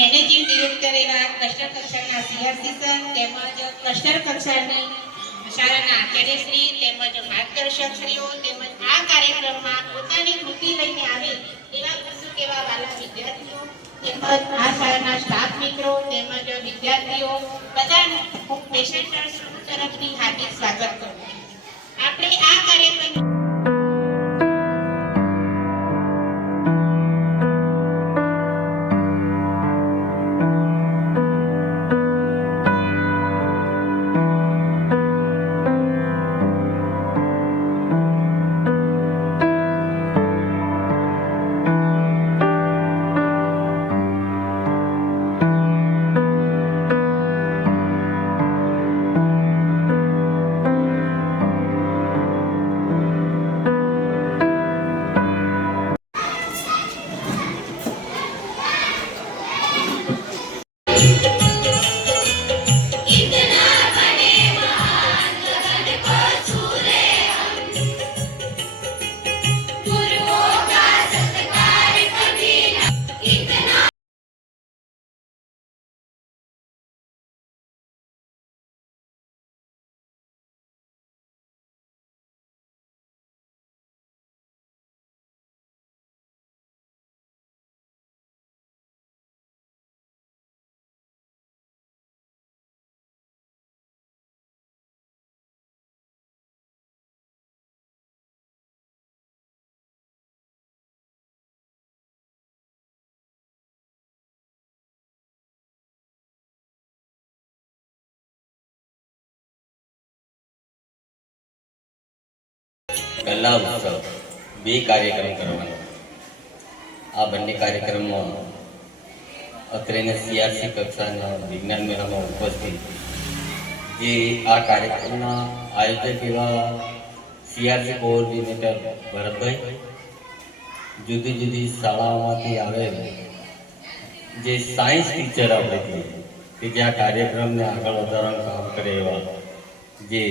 Managing director એવા cluster કક્ષાના CRC sir તેમજ ક્લસ્ટર કક્ષાની શાળાના આચાર્યશ્રી તેમજ માર્ગદર્શકશ્રીઓ તેમજ આ કાર્યક્રમમાં પોતાની કૃતિ લઈને આવે એવા ઉત્સુક એવા વાલા વિદ્યાર્થીઓ તેમજ આ શાળાના સ્ટાફ મિત્રો તેમજ વિદ્યાર્થીઓ બધાનું હું પેશન્ટર સ્કૂલ તરફથી હાર્દિક સ્વાગત કરું છું. આપણે આ કાર્યક્રમ કલા ઉત્સવ બે કાર્યક્રમ કરવાનો. આ બંને કાર્યક્રમમાં અત્રેના સીઆરસી કક્ષાના વિજ્ઞાન મેળામાં ઉપસ્થિત જે આ કાર્યક્રમના આયોજક એવા સીઆરસી કોઓર્ડિનેટર ભરતભાઈ, જુદી જુદી શાળાઓમાંથી આવેલ જે સાયન્સ ટીચર આપણે કહીએ કે જે આ કાર્યક્રમને આગળ વધારવાનું કામ કરે એવા જે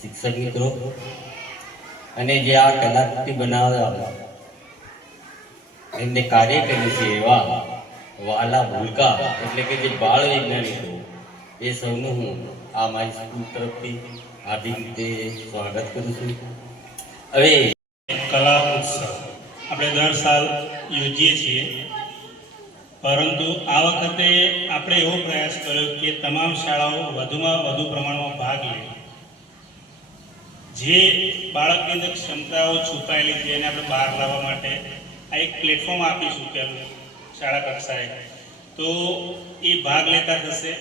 શિક્ષક મિત્રો અને જે આ કલાકૃતિ બનાવવા એમને કાર્ય કર્યું છે એવા વાલા ભૂલકા એટલે કે જે બાળ વૈજ્ઞાનિકો એ સૌનું હું આ મારી સ્કૂલ તરફથી હાર્દિક રીતે સ્વાગત કરું છું. હવે કલા ઉત્સવ આપણે દર સાલ યોજીએ છીએ, પરંતુ આ વખતે આપણે એવો પ્રયાસ કર્યો કે તમામ શાળાઓ વધુમાં વધુ પ્રમાણમાં ભાગ લે. જે બાળકની અંદર ક્ષમતાઓ છુપાયેલી છે એને આપણે બહાર લાવવા માટે આ એક પ્લેટફોર્મ આપીશું પહેલું શાળા કક્ષાએ, તો એ ભાગ લેતા થશે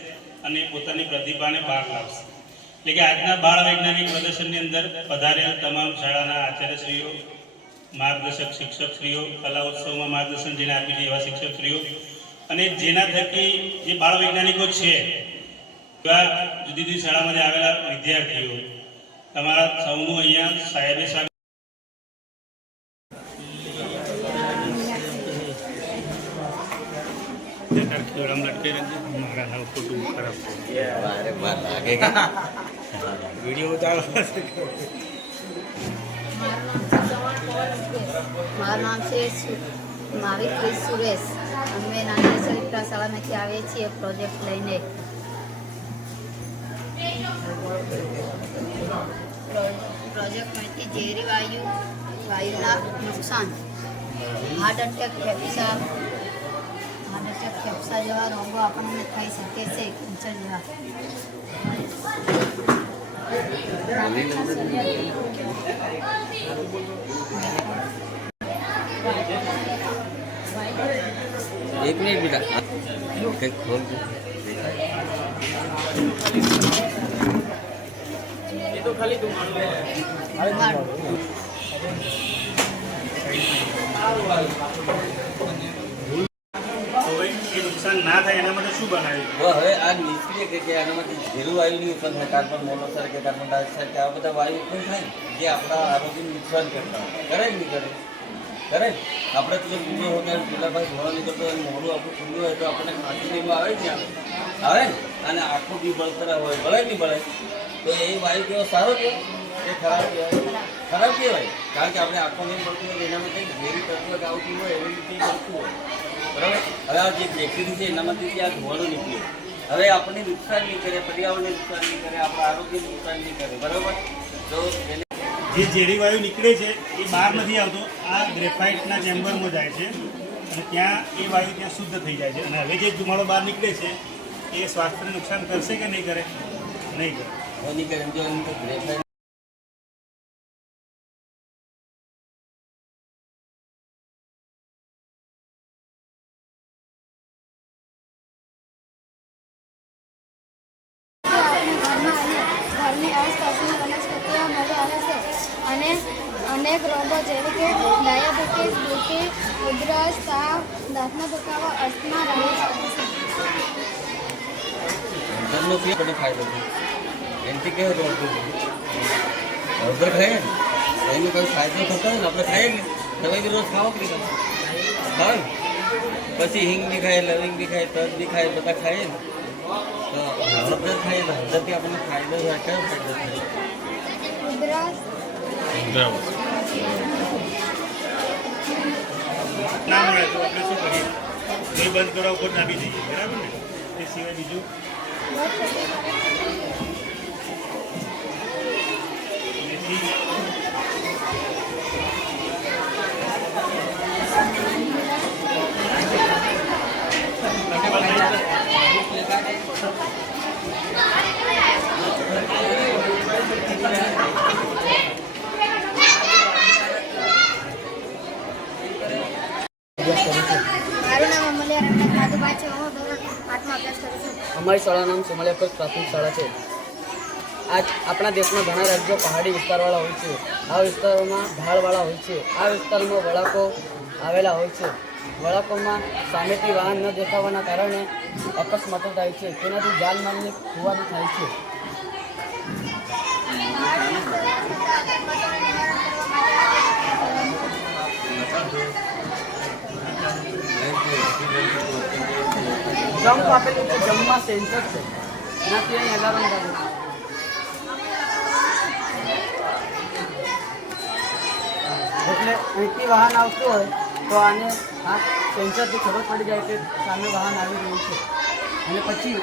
અને પોતાની પ્રતિભાને બહાર લાવશે. એટલે કે આજના બાળ વૈજ્ઞાનિક પ્રદર્શનની અંદર પધારેલ તમામ શાળાના આચાર્યશ્રીઓ, માર્ગદર્શક શિક્ષકશ્રીઓ, કલા ઉત્સવમાં માર્ગદર્શન જેને આપ્યું છે એવા શિક્ષકશ્રીઓ અને જેના થકી જે બાળ વૈજ્ઞાનિકો છે એવા જુદી જુદી શાળામાંથી આવેલા વિદ્યાર્થીઓ, તમારા સૌનું અહીંયા સાહેબે સ્વાગત. મારું નામ છે મારી ક્રિસ સુરેશ. અમે નાની સવિતા શાળામાંથી આવીએ છીએ પ્રોજેક્ટ લઈને. પ્રોજેક્ટમાંથી ઝેરી વાયુના નુકસાન, હાર્ટ એટેક, ફેફસા જેવા રોગો આપણને થઈ શકે છે, કેન્સર જેવા. એક મિનિટ બેટા કંઈક ખોલ તો ખાલી તું નુકસાન ના થાય એના માટે શું બનાવ્યું? હવે આ નીકળીએ કે આનામાંથી ઝેરું વાયુની ઉત્પન્ન થાય, કાર્બન મોનોક્સાઇડ કે કાર્બન ડાયોક્સાઇડ કે આ બધા વાયુ ઉત્પન્ન થાય જે આપણા આરોગ્યને નુકસાન કરતા કરે નહીં કરે કરે. આપણે તો પૂરો હોય ત્યારે પેલા ભાઈ ધોવા નીકળતો હોય, મોડું આપણું ખુલ્લું હોય તો આપણને ખાંસી એમાં આવે ને આવે ને, અને આખું બી બળતરા હોય, બળે નહીં બળે, તો એ વાયુ કેવો સારો કહેવાય એ ખરાબ કહેવાય? ખરાબ કહેવાય, કારણ કે આપણે આંખો નહીં મળતું હોય એનામાં કંઈક ઝેરી તત્વ આવતું હોય એવી રીતે મળતું હોય. બરાબર. હવે બધા જે બેક્ટેરિયા છે એનામાંથી જે આ ધુવાડો નીકળ્યો હવે આપણને નુકસાન નહીં કરે, પર્યાવરણને નુકસાન નહીં કરે, આપણા આરોગ્યને નુકસાન નહીં કરે, બરાબર? તો એને જે ઝેરી વાયુ નીકળે છે એ બહાર નથી આવતો, આ ગ્રેફાઇટના ચેમ્બરમાં જાય છે અને ત્યાં એ વાયુ ત્યાં શુદ્ધ થઈ જાય છે. અને હવે જે ધુમાડો બહાર નીકળે છે એ સ્વાસ્થ્યને નુકસાન કરશે કે નહીં કરે? નહીં કરે. નહીં કરે. જો એમ તો ગ્રેફાઇટ ઘરની આસપાસની વનસ્પતિઓ મળી આવે છે અને અનેક રોગો જેવી કે ડાયાબિટીસ, બીપી, ઉધરસ, તાવ, દાંતનો દુખાવો, અસ્થમા રહી શકે છે. હળદરનો પીએ પણ ફાયદો છે. એનાથી કેવો રોગ હળદર ખાઈએ ને એનો કોઈ ફાયદો થતો હોય ને આપણે ખાઈએ ને તમે બી રોજ ખાવો કે ખાવ ને પછી હિંગ બી ખાય, લવિંગ બી ખાય, તજ બી ખાય, બધા ખાઈએ ને તો હળદર ખાઈએ ને હળદરથી આપણને ફાયદો થાય. કયો ફાયદો થાય? ઉધરસ, ના મળે તો આપણે શું કરીએ? નહીં બંધ કરવા ઉપર દાબી દઈએ, બરાબર ને? એ સિવાય બીજું મેથી મારું નામ અમલિયા રંગનાથ માધુભાઈ છે. હું ધોરણ 8માં અભ્યાસ કરું છું. અમારી શાળાનું નામ સોમાલિયા પ્રાથમિક શાળા છે. આજ આપણા દેશમાં ઘણા રાજ્યો પહાડી વિસ્તારવાળા હોય છે. આ વિસ્તારોમાં ઢાળવાળા હોય છે. આ વિસ્તારમાં વળાંકો આવેલા હોય છે. વળાંકોમાં સામેથી વાહન ન દેખાવાના કારણે અકસ્માતો થાય છે. તેનાથી જાનમાલની ખુવારી થાય છે. જમ્પ આપેલું છે, જમ્પમાં સેન્સર છે, એનાથી અહીં એલાર્મ લાગે છે. એટલે અહીંથી વાહન આવતું હોય તો આને આ સેન્સરથી ખબર પડી જાય કે સામે વાહન આવી રહ્યું છે. અને પછી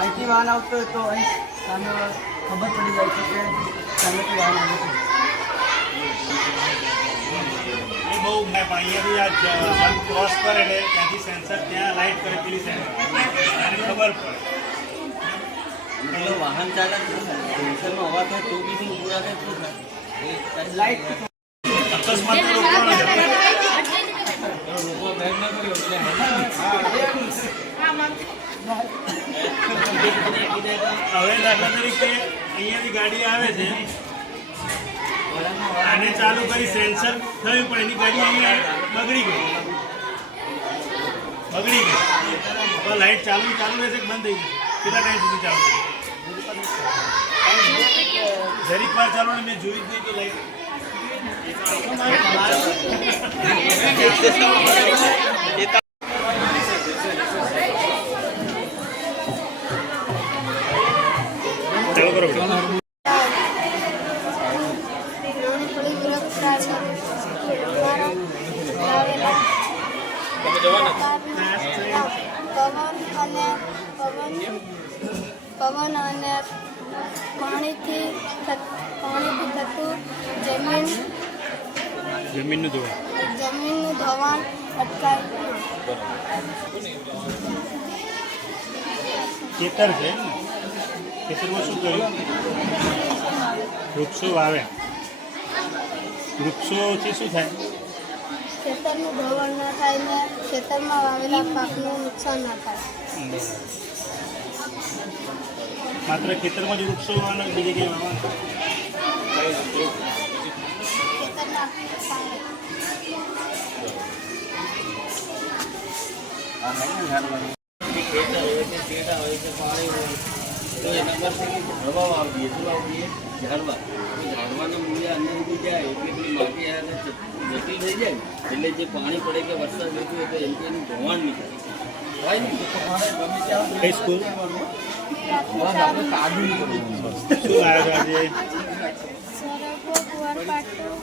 અહીંથી વાહન આવતું હોય તો અહીં સામે ખબર પડી જાય છે કે સામેથી વાહન આવે છે. એ બહુ અહીંયાથી આ જમ્પ ક્રોસ કરે એટલે ત્યાંથી સેન્સર ત્યાં લાઇટ કરે, પેલી સેન્સર એને ખબર પડે. પેલો વાહન ચાલક ટેન્શનનો અવાજ થાય તો બી શું ઊભું રાખે શું થાય? લાઈટ અકસ્માત રોકવાનો છે. રોકવા બેન ના કર્યો એટલે હવે દાખલા તરીકે અહીંયાથી ગાડી આવે છે, આને ચાલુ કરી સેન્સર થયું પણ એની ગાડી અહીંયા બગડી ગઈ. તો લાઇટ ચાલુ રહેશે કે બંધ થઈ ગઈ? કેટલા ટાઈમ સુધી ચાલુ રહેશે? જરીક વાર ચાલુ ને મેં જોઈ જ નહીં તો લાઇટ ચાલુ કરો બેટા. પવન અને પાણીથી થતું જમીનનું જમીનનું ધોવાણ અટકાય. ખેતર છે ને, ખેતરમાં શું કર્યું? વૃક્ષો વાવ્યા. વૃક્ષોથી શું થાય? ખેતરનું ધોવાણ ના થાય ને ખેતરમાં વાવેલા પાકનું નુકસાન ના થાય. માત્ર ખેતરમાં જ વૃક્ષો વાવવાના, બીજી કંઈ વાવવાનું? ખેતરના ખેતર હોય છે, શેઢા હોય છે, પાણી હોય તો એના પરથી ઝાડવા વાવી દઈએ. શું વાવી દઈએ? ઝાડવા. તો ઝાડવાના મૂલ્ય અંદર સુધી જાય એટલે પેલી માટી આવે જટિલ થઈ જાય એટલે જે પાણી પડે કે વરસાદ રહેતું હોય તો એમ એનું ધોવાણ નહીં થાય. ને તો તમારે ગમે ત્યાં કઈ સ્કૂલ? આપણે કાઢવું નહીં પડે. શું આવ્યો આજે? સરગવો, ગુવારપાઠું,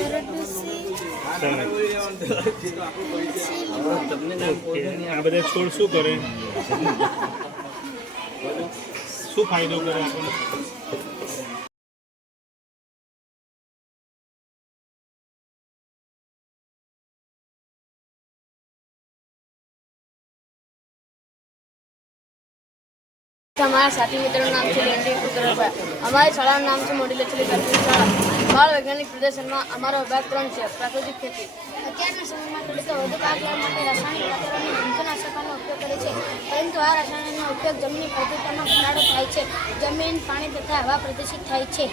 એરડુસી, ચાલો. તમને આ બધા છોડ શું કરે, શું ફાયદો કરે આપણને? हमारा साथी मित्रों नाम से लेंडी पुत्रभाई हमारी शाળાનું નામ છે મોટી લક્ષ્મી પ્રાથમિક શાળા બાળ વૈજ્ઞાનિક પ્રદર્શનમાં અમારો અભ્યાસક્રમ છે પ્રાકૃતિક ખેતી. અત્યારના સમયમાં ખેડૂતો વધુ પાક લેવા માટે રાસાયણિક ખાતરો અને જંતુનાશકોનો ઉપયોગ કરે છે, પરંતુ આ રસાયણનો ઉપયોગ જમીનની ફળદ્રુપતામાં ઘટાડો થાય છે, જમીન, પાણી તથા હવા પ્રદૂષિત થાય છે.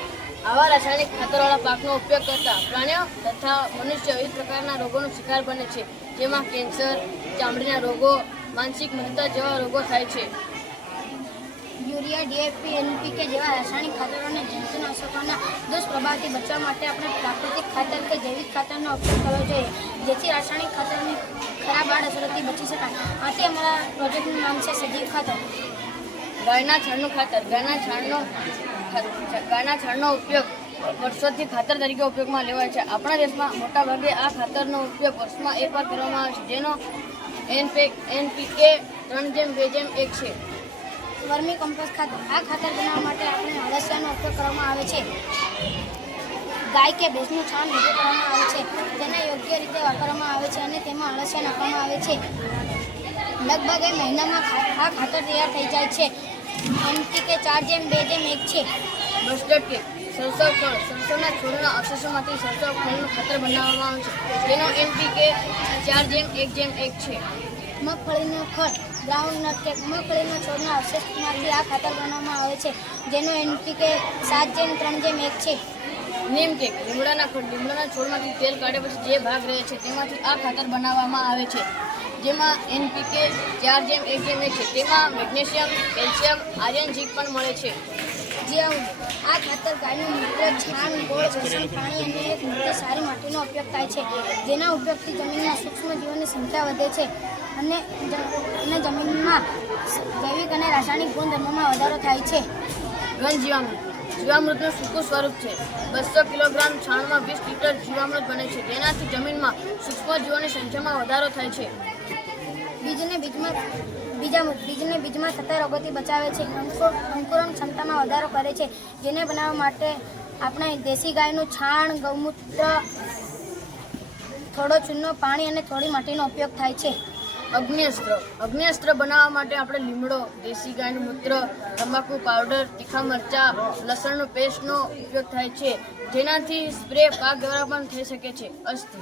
આવા રાસાયણિક ખાતરવાળા પાકનો ઉપયોગ કરતા પ્રાણીઓ તથા મનુષ્ય વિવિધ પ્રકારના રોગોનો શિકાર બને છે, જેમાં કેન્સર, ચામડીના રોગો, માનસિક મંદતા જેવા રોગો થાય છે. યુરિયા, ડીએપી, એનપીકે જેવા રાસાયણિક ખાતરો અને જંતુનાશકોના દુષ્પ્રભાવથી બચવા માટે આપણે પ્રાકૃતિક ખાતર કે જૈવિક ખાતરનો ઉપયોગ કરવો જોઈએ, જેથી રાસાયણિક ખાતરની ખરાબ આડઅસરોથી બચી શકાય. આથી અમારા પ્રોજેક્ટનું નામ છે સજીવ ખાતર. ગાયના છાણનું ખાતર. ગાયના છાણનો ઉપયોગ વર્ષોથી ખાતર તરીકે ઉપયોગમાં લેવાય છે. આપણા દેશમાં મોટાભાગે આ ખાતરનો ઉપયોગ વર્ષમાં એકવાર કરવામાં આવે છે, જેનો એનપીકે 3:2:1 છે. વર્મી કમ્પોસ્ટ ખાતર. આ ખાતર બનાવવા માટે આપણે અળસિયાનો ઉપયોગ કરવામાં આવે છે. ગાય કે ભેંસનું છાણ ભેગું કરવામાં આવે છે, તેને યોગ્ય રીતે વાપરવામાં આવે છે અને તેમાં અળસિયા નાખવામાં આવે છે. લગભગ એક મહિનામાં આ ખાતર તૈયાર થઈ જાય છે. એનપીકે 4:2:1 છે. Mustard cake. સરસવ ફળ. સરસવના છોડના અવશેષોમાંથી સરસવ ફળનું ખાતર બનાવવામાં આવે છે, જેનો એનપીકે 4:1:1 છે. મગફળીનું ખડ. Groundnut cake. મગફળીના છોડના અવશેષમાંથી આ ખાતર બનાવવામાં આવે છે, જેનો એનપીકે 7:3:1 છે. નીમ કેક. લીમડાના ખડ. લીમડાના છોડમાંથી તેલ કાઢ્યા પછી જે ભાગ રહે છે તેમાંથી આ ખાતર બનાવવામાં આવે છે, જેમાં એનપીકે 4:1:1 છે. તેમાં મેગ્નેશિયમ, કેલ્શિયમ, આયર્ન, ઝીંક પણ મળે છે. આ ખાતર ગાયનું મૂત્ર, છાણ, ગોળ, ઘર્ષણ, પાણી અને એક મોટી સારી માટીનો ઉપયોગ થાય છે, જેના ઉપયોગથી જમીનના સૂક્ષ્મ જીવોની સંખ્યા વધે છે અને જમીનમાં જૈવિક અને રાસાયણિક ગુણધર્મોમાં વધારો થાય છે. ઘન જીવામૃત. જીવામૃતનું સૂકું સ્વરૂપ છે. 200 કિલોગ્રામ છાણમાં 20 લિટર જીવામૃત બને છે, જેનાથી જમીનમાં સૂક્ષ્મ જીવોની સંખ્યામાં વધારો થાય છે. બીજને બીજમાં થતા રોગોથી બચાવે છે. અંકુરણ ક્ષમતામાં વધારો કરે છે, જેને બનાવવા માટે આપણે દેશી ગાયનું છાણ, ગૌમૂત્ર, થોડો ચૂનો, પાણી અને થોડી માટીનો ઉપયોગ થાય છે. અગ્નિઅસ્ત્ર. અગ્નિઅસ્ત્ર બનાવવા માટે આપણે લીમડો, દેશી ગાયનું મૂત્ર, તમાકુ પાવડર, તીખા મરચાં, લસણનો પેસ્ટનો ઉપયોગ થાય છે, જેનાથી સ્પ્રે પાક દ્વારા પણ થઈ શકે છે. અસ્ત્ર.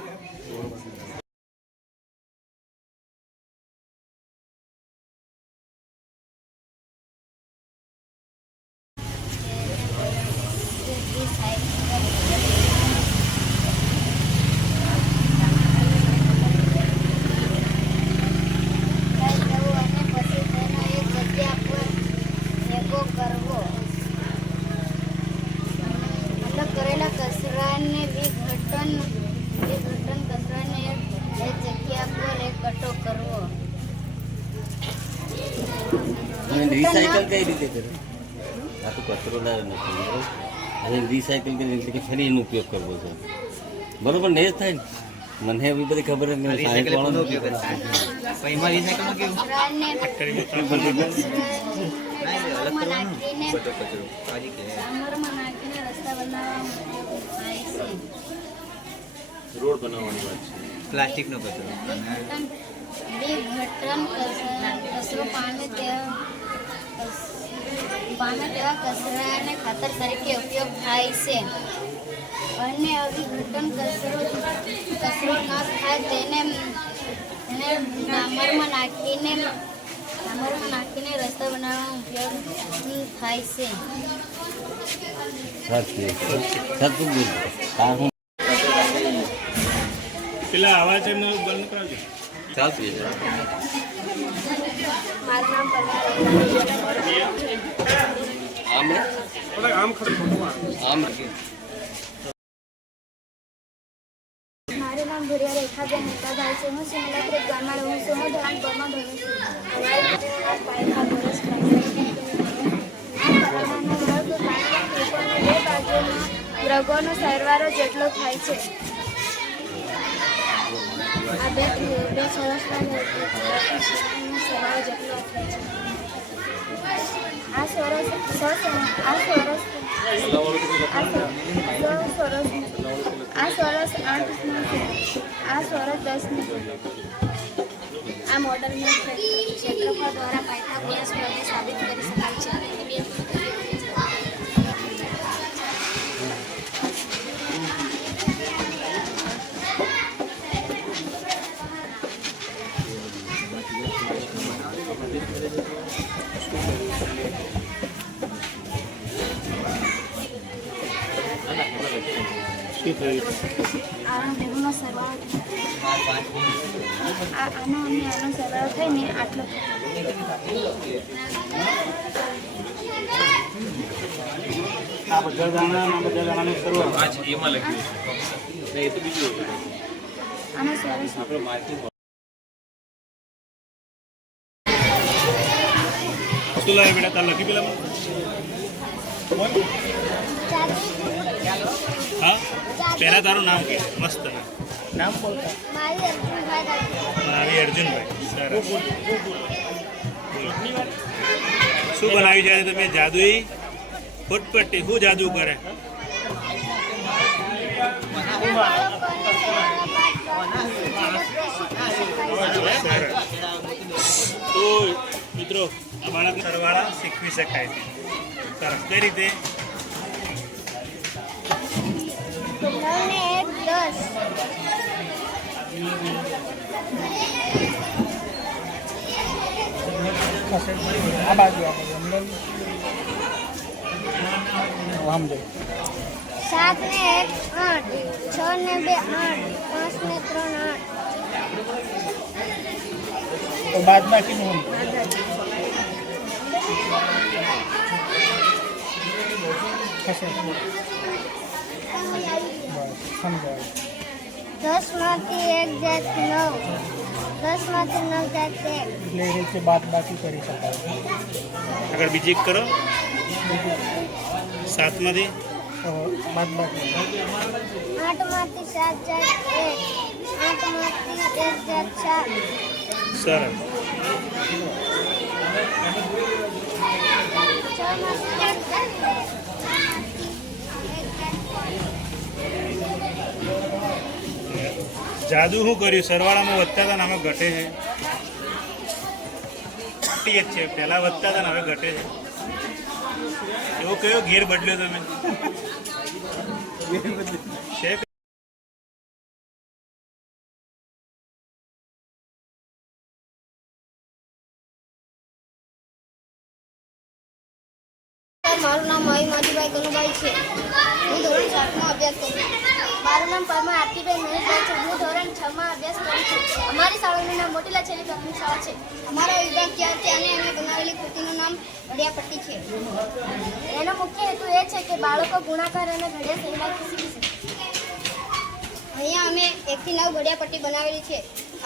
કરેલા કચરાને વિઘટન કચરાને એક જગ્યા પર એકઠો કરવો. રિસાયકલ કઈ રીતે કરે? આ તો કચરો નથી, અને રિસાયકલ કરી એટલે કે ફરી એનો ઉપયોગ કરવો છે, બરોબર ને? એ જ થાય ને. મને એવી બધી ખબર નથી. કચરાને નાખીને રસ્તા બનાવવા રોડ બનાવવાની વાત છે. પ્લાસ્ટિકનો કચરો વિઘટન કચરો પામે તેવા કચરાને ખાતર તરીકે ઉપયોગ થાય છે અને અવિઘટન કચરો નાશ થાય તેને ડામરમાં નાખીને રસ્તા બનાવવાનો ઉપયોગ થાય છે. પેલા અવાજ એમનો બંધ કરાવજો. ચાલતું મારું નામ મારું નામ ભુરિયા રેખાબેન હેતાભાઈ છે. હું સિમલાપુર ગામમાં રહું છું. હું ધોરણ 2 માં ભણું છું. બે બાજુમાં રગોનો સરવાળો જેટલો થાય છે. બે સરસમાં સરળ જેટલો આ સરસ આ સરસ 8 આ સરસ 10 આ મોડલનું ક્ષેત્રફળ દ્વારા પાયથાગોરસ પ્રમેય સાબિત કરી શકાય છે. આનો બેનો સરવાળો આનો સરવાળો થઈને આટલો આ બધા દાણાનું શરૂઆત આનો સરસ શું લાવે બેટા તાર લખી પેલા હા પહેલા તારું નામ કે મસ્ત નામ મારી અર્જુનભાઈ સરસ શું બનાવ્યું છે તમે જાદુઈ ફૂટપટ્ટી શું જાદુ કરે તો મિત્રો આ બાળકને સરવાળા શીખવી શકાય છે સરસ કઈ રીતે 7 ને 1 8 6 ને 2 8 5 ને 3 8 તો બાદમાં શું સમજાય 10 માંથી 1 જાય 9 10 માંથી 9 જાય 1 એટલે એ રીતે બાદબાકી કરી શકાય. આગળ બીજી એક કરો 7 માંથી બાદબાકી 8 માંથી 7 જાય 1 8 માંથી 1 જાય 4 સરસ જાદુ શું કર્યું સરવાળામાં વધતા હતા ને હવે ઘટે છે જ છે પહેલા વધતા હતા ને હવે ઘટે છે એવો કયો ઘેર બદલ્યો તમે છે મારું નામ માજીભાઈ કનુભાઈ છે. હું ધોરણ 7માં અભ્યાસ કરું છું. મારું નામ પરમાર આરતીભાઈ મહેશભાઈ છે. હું ધોરણ 6માં અભ્યાસ કરું છું. અમારી શાળાનું નામ મોટીલા છેલ્લી પ્રાથમિક શાળા છે. અમારો વિભાગ 4 છે અને અમે બનાવેલી કૃતિનું નામ ઘડિયાપટ્ટી છે. એનો મુખ્ય હેતુ એ છે કે બાળકો ગુણાકાર અને ઘડિયા સહેલાઈથી શીખી શકે. અહીંયા અમે 1 થી 9 ઘડિયાપટ્ટી બનાવેલી છે.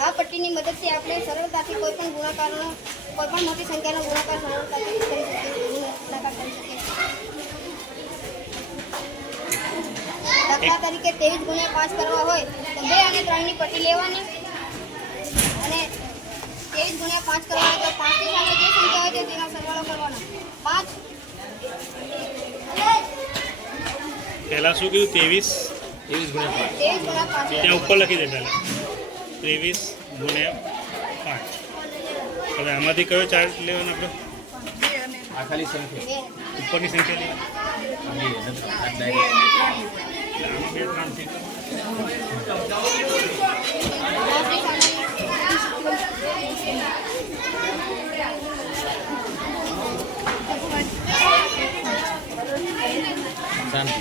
આ પટ્ટીની મદદથી આપણે સરળતાથી કોઈપણ મોટી સંખ્યાનો ગુણાકાર સરળતાથી કરી શકીએ. દાખલા તરીકે 23 ગુણ્યા 5 કરવા હોય તો 2 અને 3 ની પટ્ટી લેવાની અને 23 ગુણ્યા 5 કરવા હોય તો 5 ની સામે જે સંખ્યા હોય તેનો સરવાળો કરવાનો. 5 પહેલા શું કીધું 23 ગુણ્યા 5 ત્યાં ઉપર લખી દે પહેલા 23 ગુણ્યા 5 હવે આમાંથી કયો ચાર્જ લેવાનો આપણે આ ખાલી સંખ્યા ઉપરની સંખ્યા શાંતિ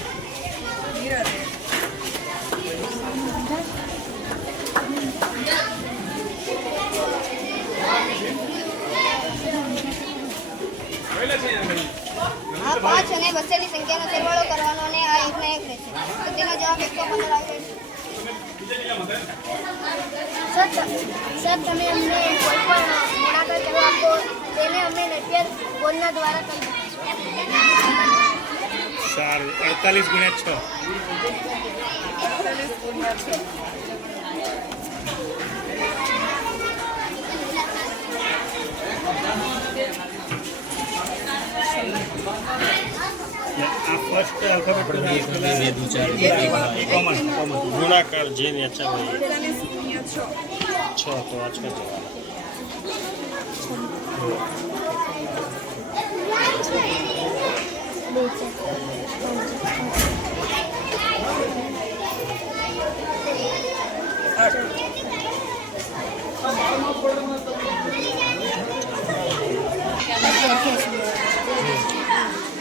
આ 5 અને 200 ની સંખ્યાનો સરવાળો કરવાનો અને આ 1 ને 1 રહેશે તો તેનો જવાબ 115 આવશે. સર તમે અમને કોઈ પણ ગુણાકાર કરવા આપો તેને અમે નેપિયર બોલના દ્વારા કરી સારું 48 ગુણ્યા 6 ફર્સ્ટ આલ્ફાબેટ કોમન ગુણાકાર જે ને અચ્છા ભાઈ 6 તો આ 6 જવાબ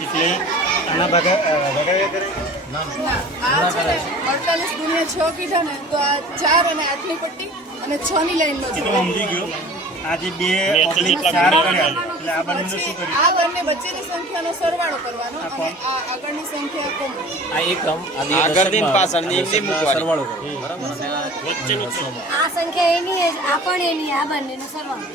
એટલે આના ભાગાવ્યા કરે આ છે ને 48 ગુણ્યા 6 કીધા ને તો આ 4 અને 8 ની પટ્ટી અને 6 ની લાઈન નો એ તો જવાબ. સમજી ગયો આ જે બે ઓબ્લિક 4 કર્યા એટલે આ બંનેનું શું પછી કર્યું આ બંને વચ્ચેની સંખ્યાનો સરવાળો કરવાનો અને આ આગળની સંખ્યા કોમન. આગળની પાછળની એમની મૂકવાની વચ્ચેનું આ સંખ્યા એની આ પણ એની આ બંનેનો સરવાળો